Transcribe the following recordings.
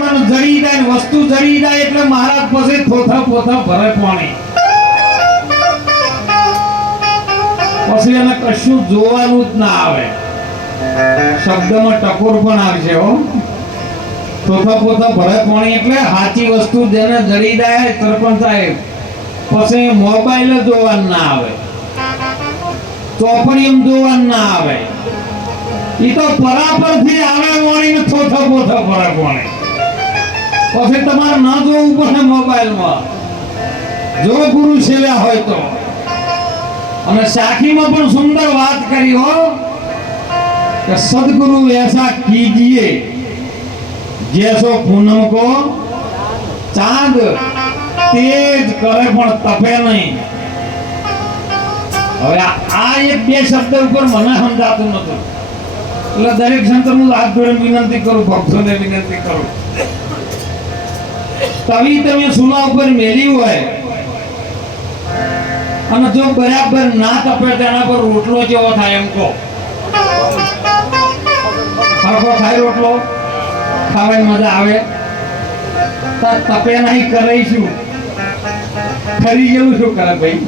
આપણાને જડી જાય વસ્તુ જડી જાય એટલે મહારાજ પાસે થોથા પોથા ભરે પાણી. પછી એને કશું જોવાનું જ ના આવે. શબ્દમાં ટકોર પણ આવશે, હો. થોથા પોથા ભરે પાણી એટલે સાચી વસ્તુ જેને જડી જાય, સરપંચ સાહેબ, પછી મોબાઈલ જોવાનું ના આવે. ચોપડી જોવાનું ના આવે. એ તો પરાપરથી આવે વાણીને થોથા પોથા ભરે પાણી. પછી તમારે ન જોવું પડે મોબાઈલમાં. જો ગુરુ સેવ્યા હોય તો. અને સાખીમાં પણ સુંદર વાત કરી હો. કે સદગુરુ એસા કીજીએ. જેસો પૂનમ કો ચાંદ. તેજ કરે પણ તપે નહીં. હવે આ એક બે શબ્દ ઉપર મને સમજાતું નતું. એટલે દરેક સંતનું હાથ જોડે વિનંતી કરું, ભક્તોને વિનંતી કરું. તવી તમે સુલા ઉપર મેલી હોય, અને જો બરાબર ના તપે તેના પર રોટલો જેવો થાય એમ કહો. હરખો થાય રોટલો? ખાવાની મજા આવે. તપે નહીં, કરે શું? ફરી જેવું શું કરે ભાઈ?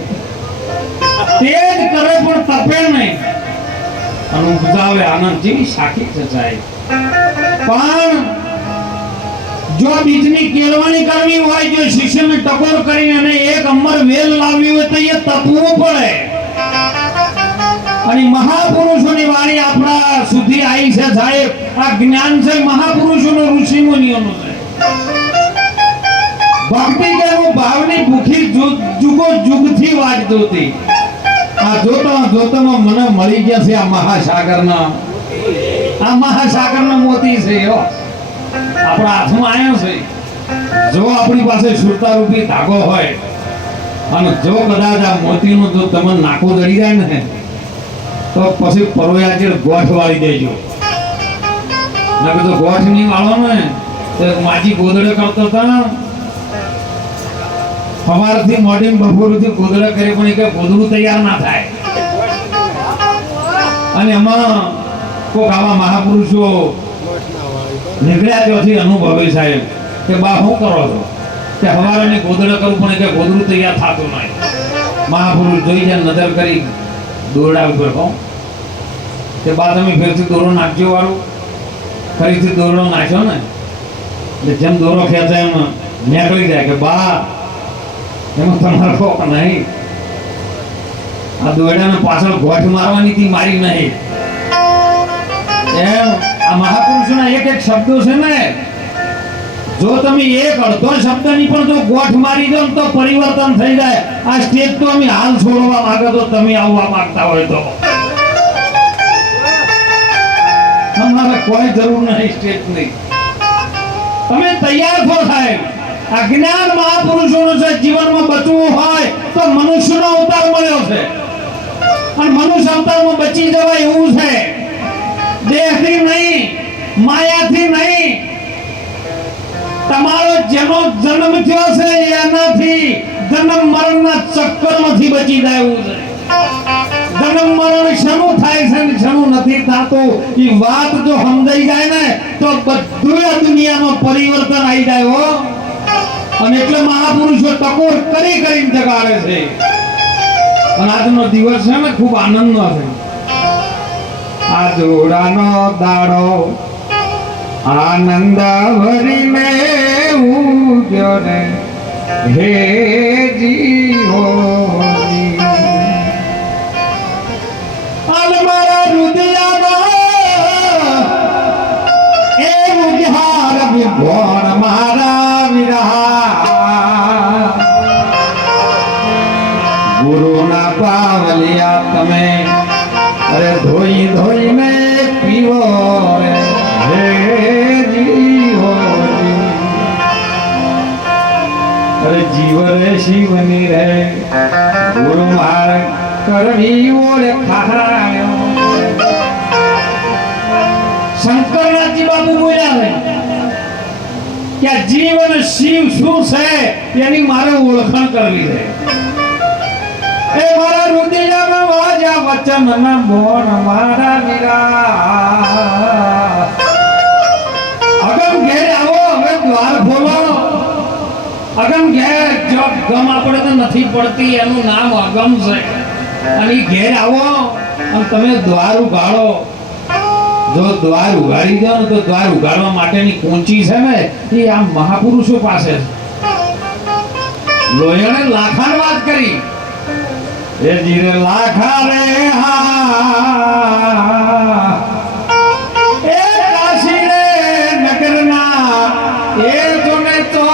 તે જ કરે, પણ તપે નહીં. અને ઉપજાવે આનંદ જેવી સાખી સચાય પણ જો બીજની કેળવણી કરવી હોય જો શિષ્યને ટકોર કરી અને એક અમર વેલ લાવવી હોય તો એ તપવું પડે. અને મહાપુરુષોની વાણી આપણા સુધી આવી છે સાહેબ. આ જ્ઞાન છે મહાપુરુષોનો ઋષિ મુનિઓનું છે. ભક્તિ કે ભાવની ભૂખી જુગો જુગથી વાટ હતી આ જોતો જોતોમાં મને મળી ગયા છે આ મહાસાગરના. આ મહાસાગરના મોતી છે, હો. આપણા હાથમાં આવ્યો છે. જો આપણી પાસે સુરતા રૂપી ધાગો હોય, અને જો કદાચ આ મોતીનો જો તમે નાકો જડી જાય ને, તો પછી પરોયાચીર ગોઠ વાળી દેજો. ના તો ગોઠ નહીં વાળો ને, તો માજી ગોદડે કરતો હતો સવારથી મોડી બપોરથી ગોદડે કરી પણ કે ગોદડું તૈયાર ના થાય. અને એમાં કોક આવા મહાપુરુષો નીકળ્યા ત્યાંથી સાહેબ કે બા, શું કરો છો? કે હવારે ગોદડે કરું પણ કે ગોદડું તૈયાર થતું નહીં. મહાપુરુષ જોઈ જાય નજર કરી દોરડા ઉપર કહો કે બા, તમે ફેરથી દોરો નાખજો વાળું. ફરીથી દોરડો નાખ્યો ને, એટલે જેમ દોરો ખેંચાય એમ નીકળી જાય કે બા, એમાં તમારો કોક નહીં. આ દોરડાને પાછળ ગોઠ મારવાની હતી મારી નહીં. એમ મહાપુરુષોના એક એક શબ્દો છે ને, જો તમે એક અડધો શબ્દની પણ જો ગોઠ મારી દો તો પરિવર્તન થઈ જાય. આ સ્ટેજ તો અમે હાલ છોડવા માંગો તો તમે આવવા માંગતા હોય તો. તમારે કોઈ જરૂર નહીં સ્ટેજની. તમે તૈયાર થો સાહેબ. આ જ્ઞાન મહાપુરુષોનું છે, જીવનમાં બચવું હોય તો મનુષ્યનો અવતાર મળ્યો છે. અને મનુષ્ય અવતારમાં બચી જવાય એવું છે. દેહથી નહીં, માયાથી નહીં. તમારો જેનો જન્મ થયો છે, એનાથી જન્મ મરણના ચક્કરમાંથી બચી જવું છે. જન્મ મરણ શેનું થાય છે ને શેનું નથી થતું? એ વાત જો સમજાઈ જાય ને, તો બધું આ દુનિયામાં પરિવર્તન આવી જાય હો. અને એટલે મહાપુરુષો ટકોર કરી કરીને જગાડે છે. અને આજનો દિવસ છે ને, ખૂબ આનંદનો છે. આ જોડાનો દાડો આનંદ ભરીને ઉગ્યો ને. હે જીવો. મારા રુદિયાનો એ ઉદ્હાર વિભોર મારા વિરહા. ગુરુના પાવલિયા તમે અરે ધોઈ ધોઈને પીવો રે જીવો અરે જીવ રે શિવની રે ગુરુ માર કરવી ઓરે ખારાયો શંકરનાથજી બાબુ બોલ્યા છે કે જીવ અને શિવ શું છે એની મારે ઓળખાણ કરવી છે એ મારા રુદિયામાં વાજા વચન ન બોન મારા મીરા. અગમ ઘેર આવો હવે અગમ ઘેર જો ગમ આપણે તો નથી પડતી, એનું નામ અગમ છે. અને ઘેર આવો, અને તમે દ્વાર ઉગાડો. જો દ્વાર ઉગાડી દો ને તો દ્વાર ઉગાડવા માટેની કુંચી છે ને, એ આ મહાપુરુષો પાસે છે. લોહીને લાખાર વાત કરી. એ જીરે લાખા રે હા એ કાશી રે નગરના એ જોને તો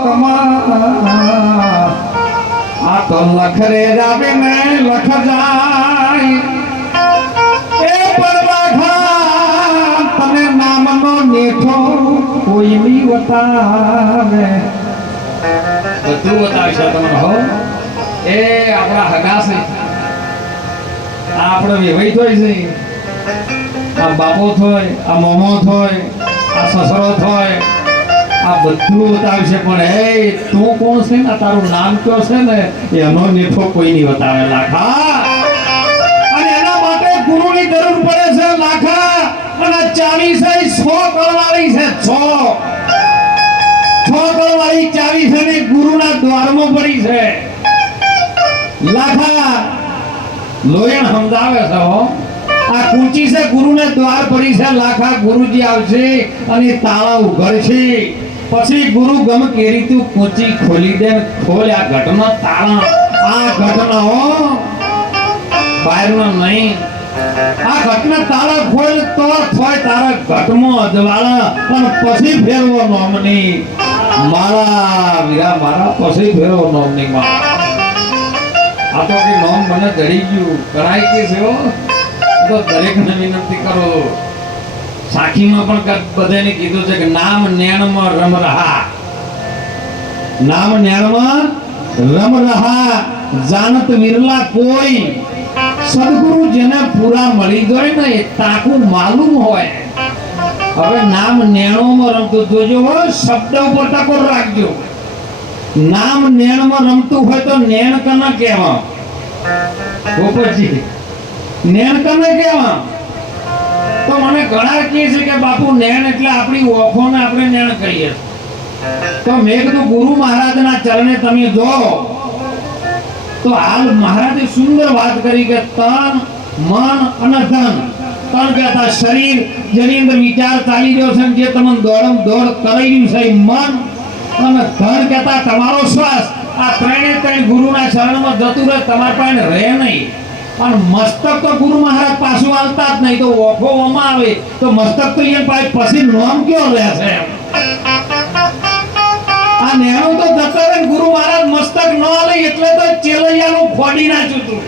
કમા આ તો લખ રે જાવે ને લખ જાય એ પરવાખા તને નામનો નેઠો કોઈ બી વતાવે બધું બતાવશે તમને હો એ, આપણા હગાસ છે આપણો વેવાઈ થોય છે. આ બાપો થોય, આ મોમો થોય, આ સસરો થોય, આ બધું બતાવશે પણ એ, તું કોણ છે ને? તારું નામ કયો છે ને? એનો નેઠો કોઈ નહીં બતાવે. લાખા! અને એના માટે ગુરુની જરૂર પડે છે. લાખા! અને ચાવી છે છ સો કરવાની છે. છ. છો વાળી ચાવી છે ને ગુરુના દ્વારમાં પડી છે. લાખા આ પછી ઘટનો તાળા. ખોલ તો થોય તારા ઘટમાં પણ પછી ફેરવો નોમની. મારા વીરા, મારા, પછી ફેરવો નોમની માં આ નોમ મને જડી ગયું. કરાય કે છે તો દરેકને વિનંતી કરો. સાખીમાં પણ બધાને કીધું છે કે નામ નેણમાં રમ રહા. નામ નેણમાં રમ રહા. જાનત વિરલા કોઈ. સદગુરુ જેને પૂરા મળી ગયો ને એ તાકું માલુમ હોય. હવે નામ નેણોમાં રમતો. જોજો શબ્દ ઉપર ટકોર રાખજો. નામ નેણમાં રમતું હોય તો નેણ કહેવા ગોપતજી નેણ કહેવા તો મને ઘણા કહે છે કે બાપુ, નેણ એટલે આપણી ઓફોને આપણે નેણ કહીએ. તો મેં કીધું, ગુરુ મહારાજના ચરણે તમે જો. તો હાલ મહારાજે સુંદર વાત કરી કે તન, મન અને ધન. તન કહેતા શરીર જેની અંદર વિચાર ચાલી રહ્યો છે જે તમને દોડમ દોડ કરાઈ રહ્યું છે મન અને ધન કહેતા તમારો શ્વાસ આ ત્રણે ત્રણ ગુરુના ચરણમાં જતું રહે, તમારા પાસે રહે નહીં. પણ મસ્તક તો ગુરુ મહારાજ પાછું આવતા જ નહીં. તો ઓખો ઓમાં આવે. તો મસ્તક તો એ પાસે પછી નોમ કયો રહે છે? આ નેણું તો જતા ગુરુ મહારાજ મસ્તક ન આલે એટલે તો ચેલૈયાનું ફોડી નાખ્યું તું.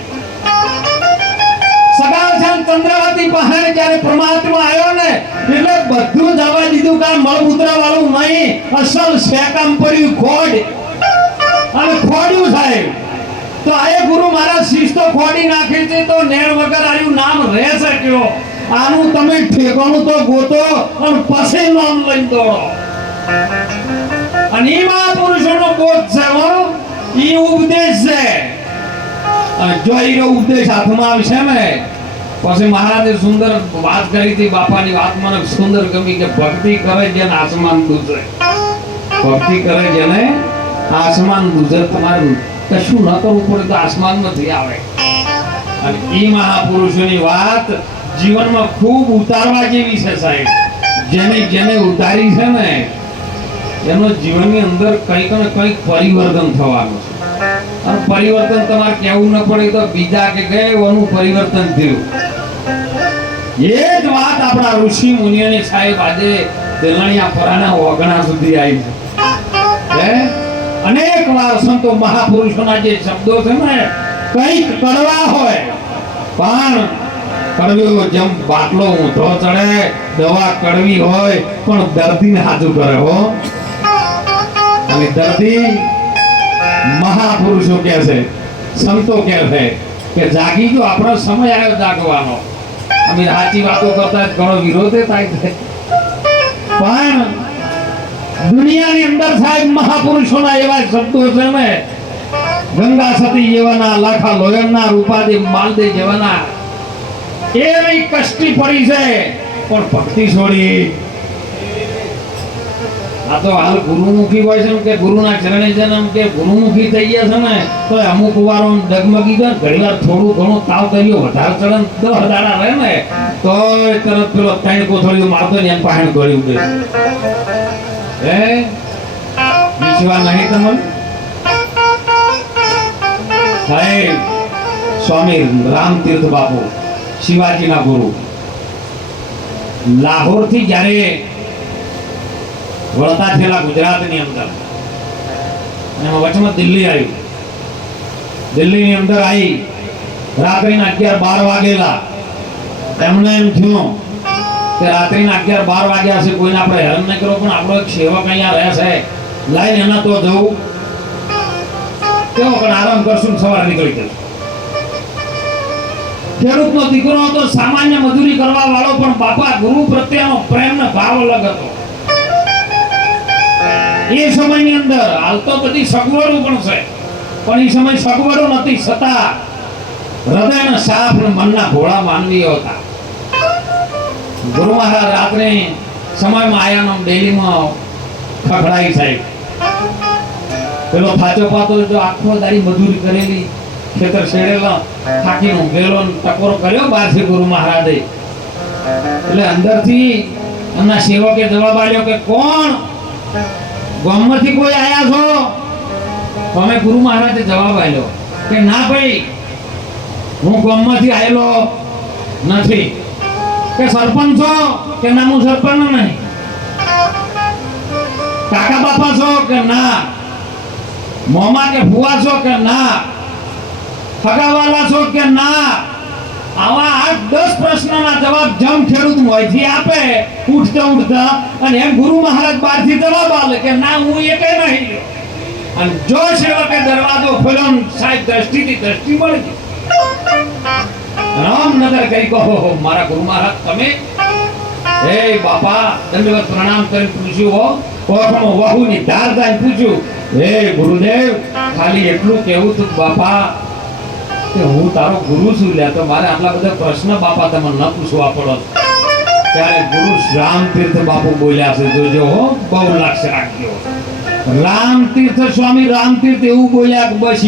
સગાવસાન ચંદ્રવતી પહાડ જ્યારે પરમાત્મા આવ્યો ને, એટલે બધું જવા દીધું કામ મળમૂત્ર વાળું નહીં અસલ શેકામ પડ્યું ખોડ. અને ખોડ્યું સાહેબ. તો આ ગુરુ મહારાજ શિસ્તો ખોડી નાખી છે, તો નેણ વગર આનું નામ રહે શક્યો. આનું તમે ઠેકાણું તો ગોતો અને પછી નામ લઈને દોડો. અને એ મહાપુરુષોનો બોધ છે એ ઉપદેશ છે. અને જો ઈ ઉપદેશ હાથમાં આવશે ને. પછી મહારાજે સુંદર વાત કરી હતી, બાપાની વાત મને સુંદર ગમી કે ભક્તિ કરે જેને આસમાન દૂધે ભક્તિ કરે જેને આસમાન દૂધે તમારું કશું ન કરવું પડે તો આસમાન નથી આવે અને એ મહાપુરુષોની વાત જીવનમાં ખૂબ ઉતારવા જેવી છે સાહેબ. જેને જેને ઉતારી છે ને, એનો જીવનની અંદર કંઈક ને કંઈક પરિવર્તન થવાનું છે. અને પરિવર્તન તમારે કહેવું ન પડે તો બીજા કે ગયે, એનું પરિવર્તન થયું. એ વાત આપણા ઋષિ મુનિઓની સાહેબ આજે તેલણિયા પરાના ઓગણા સુધી આવી છે. અનેક વાર સંતો મહાપુરુષોના જે શબ્દો છે ને, કંઈક કડવા હોય, પણ કડવીઓ જેમ બાટલો ઊંધો ચડે, દવા કડવી હોય, પણ દર્દીને હાજુ કરે હો. અને દર્દી મહાપુરુષો કહે છે, સંતો કહે છે કે જાગી જો આપણો સમય આવ્યો જાગવાનો. અમે સાચી વાતો કરતા ઘણો વિરોધ થાય છે. પણ દુનિયાની અંદર સાહેબ મહાપુરુષોના એવા શબ્દો છે ને, ગંગા સતી જેવાના, લાખા લોયણના રૂપાદે માલદે જેવાના, એવી કષ્ટી પડી છે. પણ ભક્તિ છોડી આ તો હાલ ગુરુમુખી હોય છે કે ગુરુના ચરણે જન્મ કે ગુરુમુખી થઈ ગયા છે ને તો અમુક વાર ડગમગી ગયો ઘણી વાર થોડું ઘણું તાવ કર્યો, વધારે ચડન દસ દાડા રહે ને તો તરત પેલો ત્રણ કોથળીઓ મારતો ને એમ પાણી ગળ્યું દે. હે? વિશ્વા નહીં તમને? સાહેબ, સ્વામી રામતીર્થ બાપુ, શિવાજીના ગુરુ. લાહોરથી જ્યારે વળતા થયેલા ગુજરાતની અંદર. એમાં વચમાં દિલ્હી આવી. દિલ્હીની અંદર આવી. રાત્રિના અગિયાર બાર વાગેલા. એમને એમ થયું કે રાત્રિના અગિયાર બાર વાગ્યા છે, કોઈને આપણે હેરાન નહીં કરો, પણ આપણો એક સેવક અહીંયા રહે છે. લાઈન એના તો જવું. તેઓ પણ આરામ કરશું ને સવારે નીકળી જશું. ખેડૂતનો દીકરો હતો, સામાન્ય મજૂરી કરવા વાળો, પણ બાપા ગુરુ પ્રત્યેનો પ્રેમનો ભાવ અલગ હતો. એ સમયની અંદર હાલ તો બધી સગવડો પણ છે. પણ એ સમય સગવડો નથી છતાં હૃદયના સાફ મનના ભોળા માનવીઓ હતા. ગુરુ મહારાજ રાત્રે સમયમાં આયાનો ડેલીમાં ખખડાઈ સાહેબ. પેલો ફાચો પાતો જો આખો દારી મજૂરી કરેલી, ખેતર શેડેલા થાકીનો ગેલો ને ટકોરો કર્યો બહારથી ગુરુ મહારાજે. એટલે અંદરથી એમના સેવકે જવાબ આપ્યો કે કોણ ગામમાંથી કોઈ આયા છો? તો અમે ગુરુ મહારાજે જવાબ આપ્યો કે ના ભાઈ, હું ગામમાંથી આવેલો નથી. કે સરપંચ છો? કે ના હું સરપંચ નહીં? કાકા બાપા છો કે ના? મોમા કે ફુવા છો કે ના? ફગાવાલા છો કે ના? આવા આઠ, દસ પ્રશ્નના જવાબ જમ ખેડૂત મોયથી આપે, ઉઠતા ઉઠતા, અને એમ ગુરુ મહારાજ બહારથી જવાબ આવે કે ના, હું એ કઈ નહીં. અને જો સેવકે દરવાજો ખોલ્યો સાહેબ દ્રષ્ટિથી દ્રષ્ટિ મળી ગઈ રામ નગર કઈ કહો મારા ગુરુ મહારાજ, તમે હે બાપા, દંડવત પ્રણામ કરી પૂછ્યું, હો કોખમાં વહુની ધાર પૂછ્યું, હે ગુરુદેવ, ખાલી એટલું કેવું તું બાપા કે હું તારો ગુરુ છું લે તો મારે આટલા બધા પ્રશ્ન બાપા તમે ન પૂછવા પડો. ત્યારે ગુરુ રામતીર્થ બાપુ બોલ્યા છે, જોજો હો, બહુ લાગશે રાખજો. રામતીર્થ સ્વામી રામતીર્થ એવું બોલ્યા કે બસ